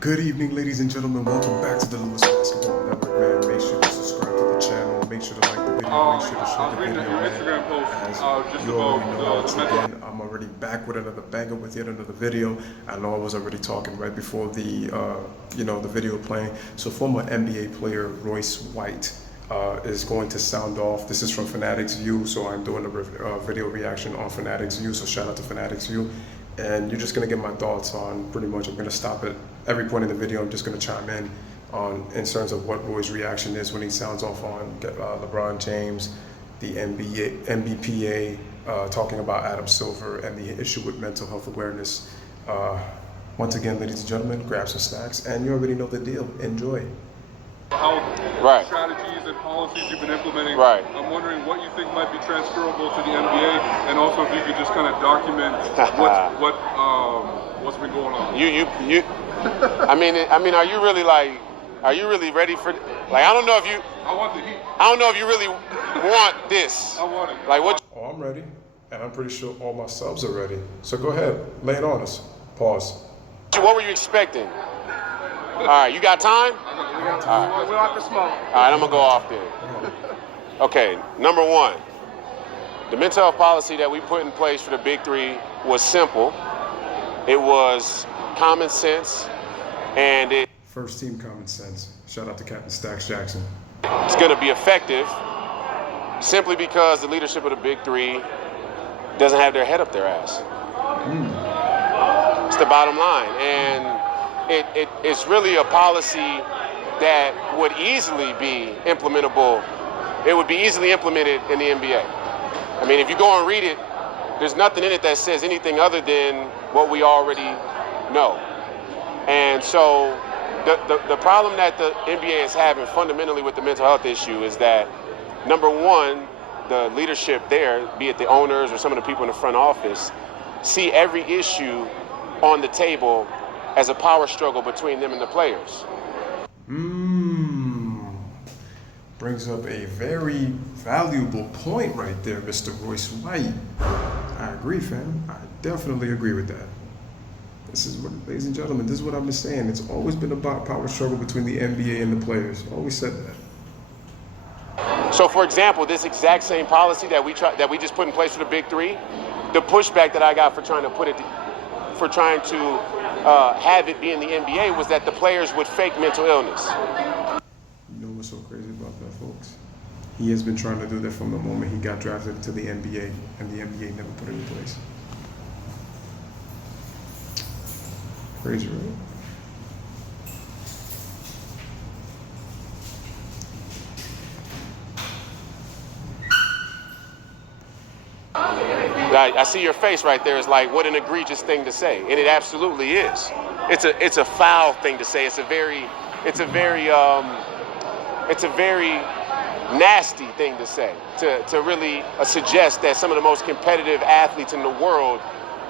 Good evening, ladies and gentlemen. Welcome back to the Lewis Basketball Network, man. Make sure to subscribe to the channel. Make sure to like the video. Make sure to share the video, your man. Instagram post, As you already know, once again, I'm already back with another banger with yet another video. I know I was already talking right before the, the video playing. So former NBA player Royce White is going to sound off. This is from Fanatics View, so I'm doing a video reaction on Fanatics View. So shout out to Fanatics View. And you're just gonna get my thoughts on pretty much. I'm gonna stop at every point in the video. I'm just gonna chime in terms of what Roy's reaction is when he sounds off on LeBron James, the NBPA, talking about Adam Silver and the issue with mental health awareness. Once again, ladies and gentlemen, grab some snacks, and you already know the deal. Enjoy. How strategies and policies you've been implementing. Right. I'm wondering what you think might be transferable to the NBA, and also if you could just kind of document what's been going on. I mean, are you really ready for? Like, I don't know if you. I want the heat. I don't know if you really want this. I want it. Like what? Oh, I'm ready, and I'm pretty sure all my subs are ready. So go ahead, lay it on us. Pause. What were you expecting? All right, you got time? We don't have to smoke. All right, I'm gonna go off then. Okay, number one, the mental health policy that we put in place for the Big Three was simple. It was common sense, and First team common sense. Shout out to Captain Stacks Jackson. it's gonna be effective simply because the leadership of the Big Three doesn't have their head up their ass. It's the bottom line, and it's really a policy that would easily be implementable. It would be easily implemented in the NBA. I mean, if you go and read it, there's nothing in it that says anything other than what we already know. And so the problem that the NBA is having fundamentally with the mental health issue is that, number one, the leadership there, be it the owners or some of the people in the front office, see every issue on the table as a power struggle between them and the players. Brings up a very valuable point right there, Mr. Royce White. I agree, fam. I definitely agree with that. This is what, ladies and gentlemen, this is what I've been saying. It's always been about power struggle between the NBA and the players. Always said that. So, for example, this exact same policy that we just put in place for the Big Three, the pushback that I got for trying to have it be in the NBA was that the players would fake mental illness. You know what's so crazy about that, folks? He has been trying to do that from the moment he got drafted into the NBA, and the NBA never put it in place. Crazy, right? I see your face right there. It's like, what an egregious thing to say, and it absolutely is. It's a foul thing to say. It's a very nasty thing to say. To really suggest that some of the most competitive athletes in the world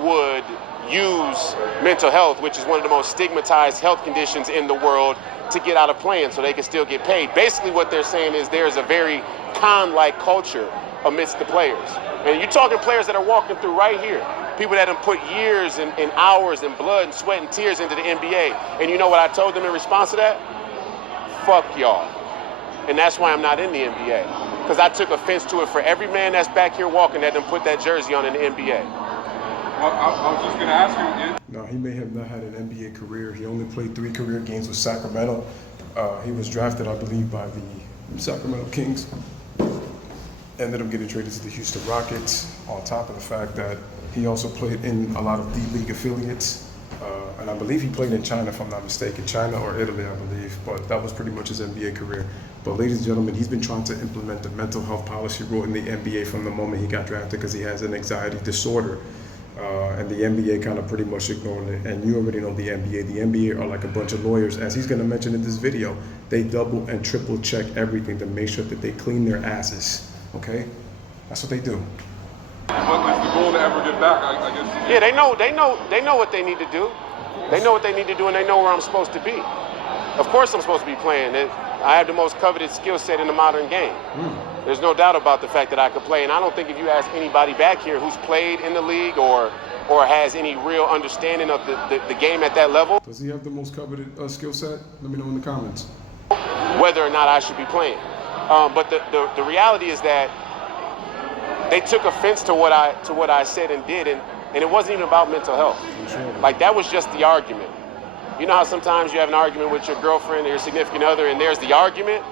would use mental health, which is one of the most stigmatized health conditions in the world, to get out of playing so they can still get paid. Basically, what they're saying is there's a very con-like culture amidst the players. And you're talking players that are walking through right here. People that have put years and hours and blood and sweat and tears into the NBA. And you know what I told them in response to that? Fuck y'all. And that's why I'm not in the NBA. Because I took offense to it for every man that's back here walking that done put that jersey on in the NBA. I was just going to ask you. No, he may have not had an NBA career. He only played 3 career games with Sacramento. He was drafted, I believe, by the Sacramento Kings. Ended up getting traded to the Houston Rockets, on top of the fact that he also played in a lot of D-League affiliates. And I believe he played in China, if I'm not mistaken. China or Italy, I believe. But that was pretty much his NBA career. But ladies and gentlemen, he's been trying to implement the mental health policy rule in the NBA from the moment he got drafted because he has an anxiety disorder. And the NBA kind of pretty much ignored it. And you already know the NBA. The NBA are like a bunch of lawyers. As he's going to mention in this video, they double and triple check everything to make sure that they clean their asses. Okay? That's what they do. What is the goal to ever get back, I guess? Yeah, they know what they need to do. They know what they need to do, and they know where I'm supposed to be. Of course I'm supposed to be playing. I have the most coveted skill set in the modern game. There's no doubt about the fact that I could play, and I don't think if you ask anybody back here who's played in the league or or has any real understanding of the game at that level, Does he have the most coveted skill set? Let me know in the comments. whether or not I should be playing. But the reality is that they took offense to what I said and did, and it wasn't even about mental health. Sure. Like, that was just the argument. You know how sometimes you have an argument with your girlfriend or your significant other, and there's the argument,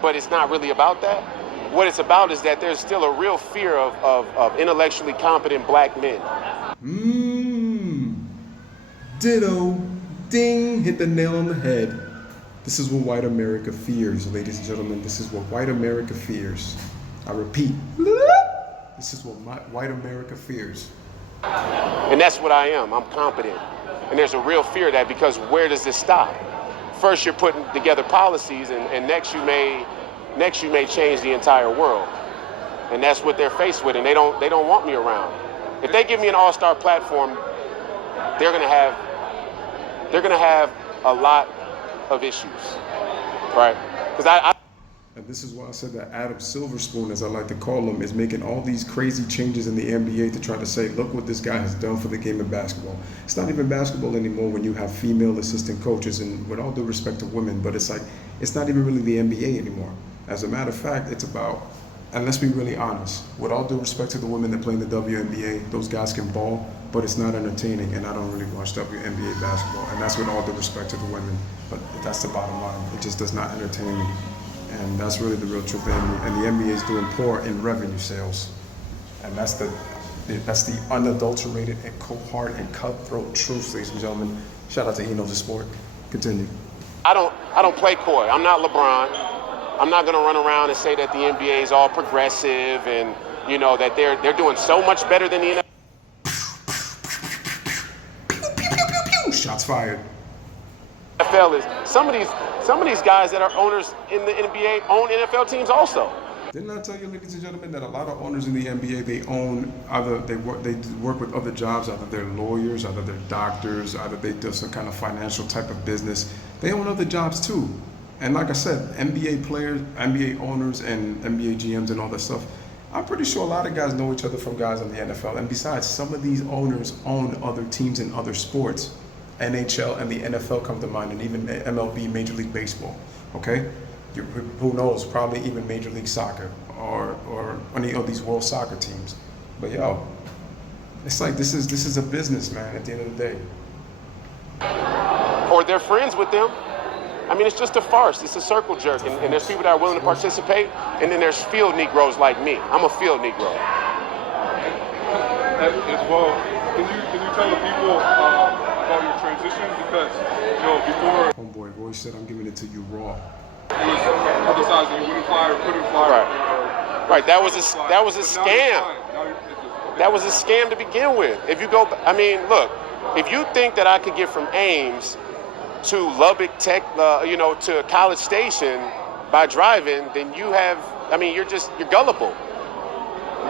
but it's not really about that? What it's about is that there's still a real fear of intellectually competent black men. Ditto. Ding. Hit the nail on the head. This is what white America fears, ladies and gentlemen. This is what white America fears. I repeat. This is what white America fears. And that's what I am. I'm competent. And there's a real fear of that, because where does this stop? First, you're putting together policies, and next you may change the entire world. And that's what they're faced with, and they don't want me around. If they give me an all-star platform, they're gonna have a lot of issues, right? Because And this is why I said that Adam Silverspoon, as I like to call him, is making all these crazy changes in the NBA to try to say, look what this guy has done for the game of basketball. It's not even basketball anymore when you have female assistant coaches, and with all due respect to women, but it's like, it's not even really the NBA anymore. As a matter of fact, it's about, and let's be really honest, with all due respect to the women that play in the WNBA, those guys can ball, but it's not entertaining, and I don't really watch WNBA basketball, and that's with all due respect to the women, but that's the bottom line. It just does not entertain me. And that's really the real truth. And the NBA is doing poor in revenue sales. And that's the unadulterated and cold-hearted and cutthroat truth, ladies and gentlemen. Shout out to He Knows the Sport. Continue. I don't play coy. I'm not LeBron. I'm not gonna run around and say that the NBA is all progressive and, you know, that they're doing so much better than the NFL. Shots fired. NFL is some of these guys that are owners in the NBA own NFL teams also. Didn't I tell you, ladies and gentlemen, that a lot of owners in the NBA, they own either they work with other jobs, either they're lawyers, either they're doctors, either they do some kind of financial type of business. They own other jobs too. And like I said, NBA players, NBA owners, and NBA GMs and all that stuff, I'm pretty sure a lot of guys know each other from guys in the NFL. And besides, some of these owners own other teams in other sports. NHL and the NFL come to mind, and even MLB, Major League Baseball, okay? Who knows, probably even Major League Soccer or any of these world soccer teams. But yo, it's like this is a business, man, at the end of the day. Or they're friends with them. I mean, it's just a farce. It's a circle jerk, and there's people that are willing to participate, and then there's field Negroes like me. I'm a field Negro. As well, can you tell the people about your transition? Because, you know, before Homeboy Royce said, I'm giving it to you raw. it was publicized and you wouldn't fly or couldn't fly. Right. That was a scam. That was a scam to begin with. If you go, I mean, look, if you think that I could get from Ames to Lubbock Tech, to College Station by driving, then you're gullible.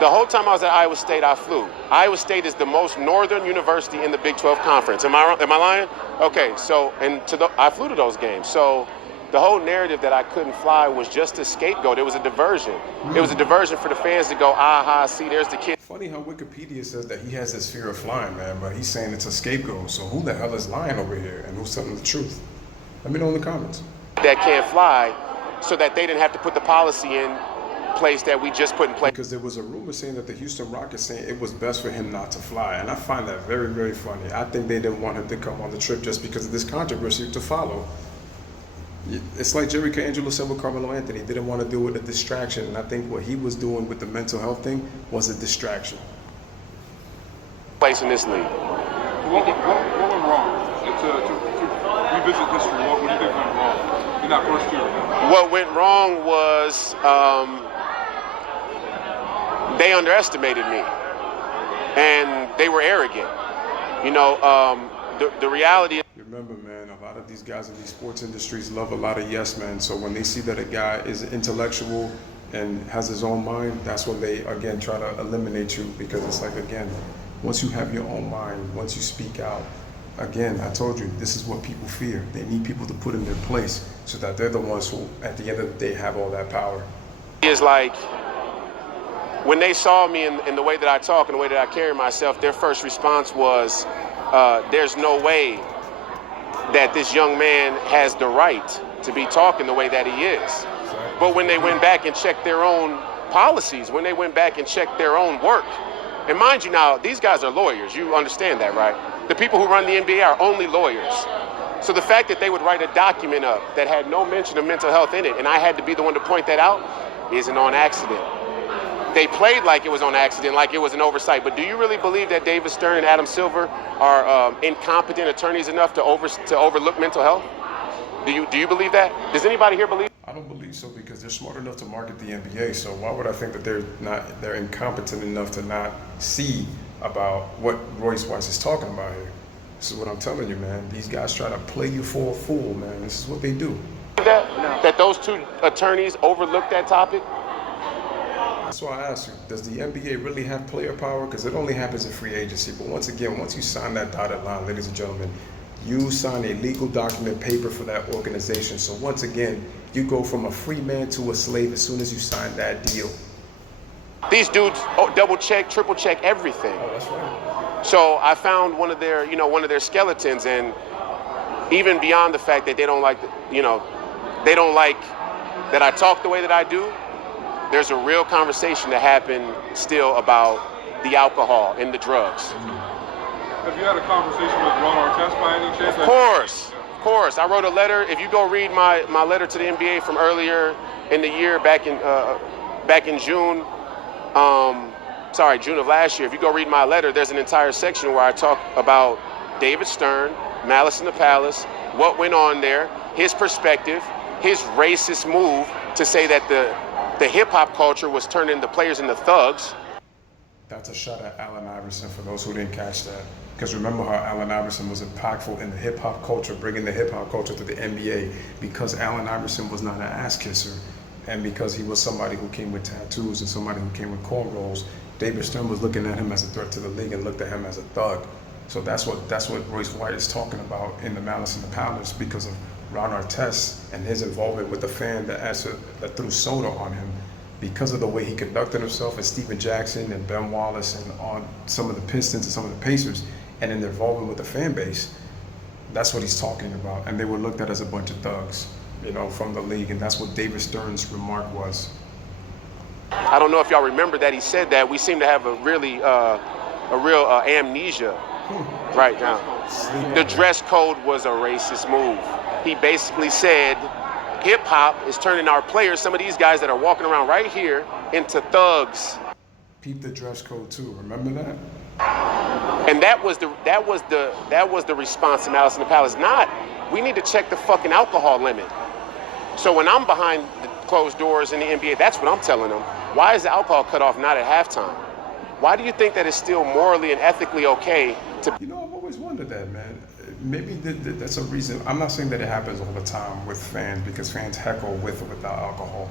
The whole time I was at Iowa State, I flew. Iowa State is the most northern university in the Big 12 Conference. Am I lying? Okay, so, I flew to those games. So the whole narrative that I couldn't fly was just a scapegoat. It was a diversion. It was a diversion for the fans to go, see, there's the kid. Funny how Wikipedia says that he has this fear of flying, man, but he's saying it's a scapegoat. So who the hell is lying over here, and who's telling the truth? Let me know in the comments. That can't fly, so that they didn't have to put the policy in place that we just put in place. Because there was a rumor saying that the Houston Rockets saying it was best for him not to fly, and I find that very, very funny. I think they didn't want him to come on the trip just because of this controversy to follow. It's like Jerry Angelo said with Carmelo Anthony. He didn't want to do it a distraction, and I think what he was doing with the mental health thing was a distraction. Place in this league. What went wrong? To revisit history, what do you think went wrong in that first year? What went wrong was they underestimated me, and they were arrogant. The reality is, remember, man, a lot of these guys in these sports industries love a lot of yes men. So when they see that a guy is intellectual and has his own mind, that's when they, again, try to eliminate you, because it's like, again, once you have your own mind, once you speak out, again, I told you, this is what people fear. They need people to put in their place so that they're the ones who, at the end of the day, have all that power. is like when they saw me in the way that I talk and the way that I carry myself, their first response was, there's no way that this young man has the right to be talking the way that he is. But when they went back and checked their own policies, when they went back and checked their own work, and mind you now, these guys are lawyers. You understand that, right? The people who run the NBA are only lawyers. So the fact that they would write a document up that had no mention of mental health in it, and I had to be the one to point that out, isn't on accident. They played like it was on accident, like it was an oversight. But do you really believe that David Stern and Adam Silver are incompetent attorneys enough to overlook mental health? Do you believe that? Does anybody here believe? I don't believe so, because they're smart enough to market the NBA. So why would I think that they're incompetent enough to not see about what Royce is talking about here? This is what I'm telling you, man. These guys try to play you for a fool, man. This is what they do. That those two attorneys overlooked that topic? That's why I asked you, does the NBA really have player power? Because it only happens in free agency. But once again, once you sign that dotted line, ladies and gentlemen, you sign a legal document paper for that organization. So once again, you go from a free man to a slave as soon as you sign that deal. These dudes double check, triple check everything. Oh, that's right. So I found one of their skeletons, and even beyond the fact that they don't like that I talk the way that I do, there's a real conversation to happen still about the alcohol and the drugs. Have you had a conversation with Ron Artest by any chance? Of course. I wrote a letter. If you go read my letter to the NBA from earlier in the year, back in June, June of last year. If you go read my letter, there's an entire section where I talk about David Stern, Malice in the Palace, what went on there, his perspective, his racist move to say that the hip-hop culture was turning the players into thugs. That's a shot at Allen Iverson for those who didn't catch that. Because remember how Allen Iverson was impactful in the hip-hop culture, bringing the hip-hop culture to the NBA, because Allen Iverson was not an ass kisser, and because he was somebody who came with tattoos and somebody who came with cornrows. David Stern was looking at him as a threat to the league and looked at him as a thug. So that's what Royce White is talking about in the Malice in the Palace, because of Ron Artest and his involvement with the fan that threw soda on him, because of the way he conducted himself, and Steven Jackson and Ben Wallace and on some of the Pistons and some of the Pacers, and in their involvement with the fan base. That's what he's talking about. And they were looked at as a bunch of thugs, from the league. And that's what David Stern's remark was. I don't know if y'all remember that he said that. We seem to have a real amnesia right now. The dress code was a racist move. He basically said hip-hop is turning our players, some of these guys that are walking around right here, into thugs. Peep the dress code too, remember that? And that was the response to Malice in the Palace. Not, we need to check the fucking alcohol limit. So when I'm behind the closed doors in the NBA, that's what I'm telling them. Why is the alcohol cut off not at halftime? Why do you think that it's still morally and ethically okay to... I've always wondered that, man. Maybe that's a reason. I'm not saying that it happens all the time with fans, because fans heckle with or without alcohol.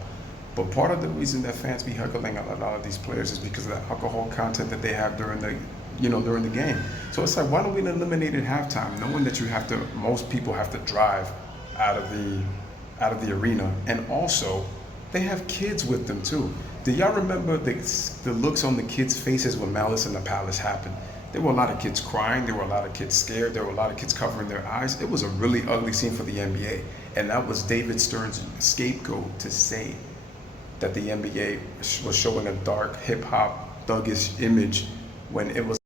But part of the reason that fans be heckling a lot of these players is because of the alcohol content that they have during the game. So it's like, why don't we eliminate it at halftime, knowing that most people have to drive out of the arena, and also they have kids with them too. Do y'all remember the looks on the kids' faces when Malice in the Palace happened? There were a lot of kids crying, there were a lot of kids scared, there were a lot of kids covering their eyes. It was a really ugly scene for the NBA, and that was David Stern's scapegoat to say that the NBA was showing a dark hip-hop thuggish image when it was